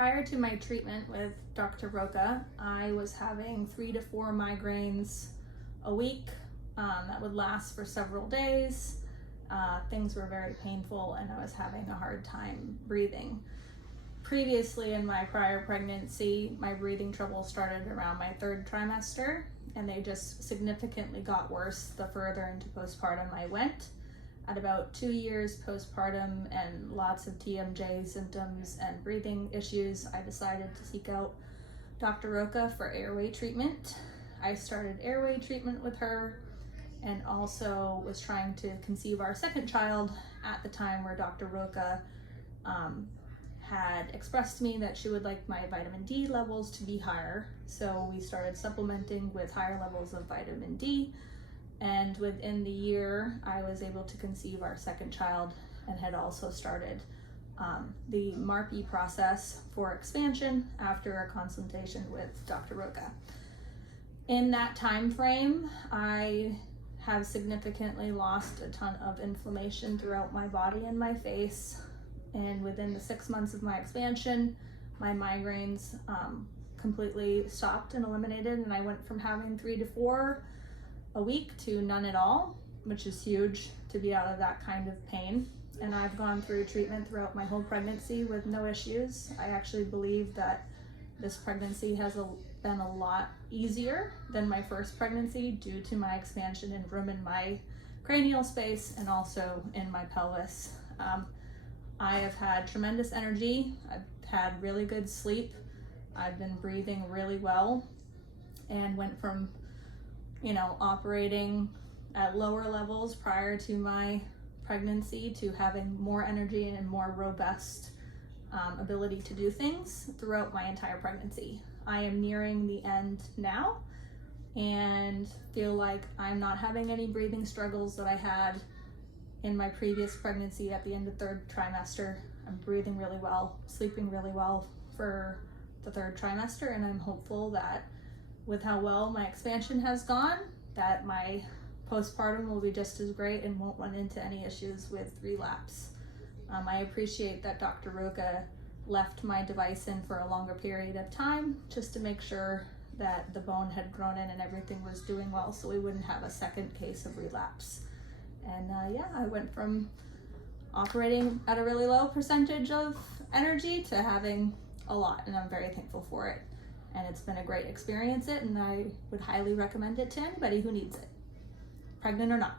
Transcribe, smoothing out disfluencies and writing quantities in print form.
Prior to my treatment with Dr. Roca, I was having 3 to 4 migraines a week that would last for several days. Things were very painful and I was having a hard time breathing. Previously in my prior pregnancy, my breathing trouble started around my 3rd trimester and they just significantly got worse the further into postpartum I went. At about 2 years postpartum and lots of TMJ symptoms and breathing issues, I decided to seek out Dr. Roca for airway treatment. I started airway treatment with her and also was trying to conceive our 2nd child at the time where Dr. Roca had expressed to me that she would like my vitamin D levels to be higher. So we started supplementing with higher levels of vitamin D. And within the year, I was able to conceive our 2nd child and had also started the Marpe process for expansion after a consultation with Dr. Roca. In that time frame, I have significantly lost a ton of inflammation throughout my body and my face. And within the 6 months of my expansion, my migraines completely stopped and eliminated, and I went from having 3 to 4 a week to none at all, which is huge to be out of that kind of pain. And I've gone through treatment throughout my whole pregnancy with no issues. I actually believe that this pregnancy has been a lot easier than my first pregnancy due to my expansion and room in my cranial space and also in my pelvis. I have had tremendous energy. I've had really good sleep. I've been breathing really well and went from operating at lower levels prior to my pregnancy to having more energy and more robust ability to do things throughout my entire pregnancy. I am nearing the end now and feel like I'm not having any breathing struggles that I had in my previous pregnancy at the end of 3rd trimester. I'm breathing really well, sleeping really well for the 3rd trimester, and I'm hopeful that with how well my expansion has gone, that my postpartum will be just as great and won't run into any issues with relapse. I appreciate that Dr. Roca left my device in for a longer period of time just to make sure that the bone had grown in and everything was doing well so we wouldn't have a 2nd case of relapse. And I went from operating at a really low percentage of energy to having a lot, and I'm very thankful for it. And it's been a great experience, and I would highly recommend it to anybody who needs it, pregnant or not.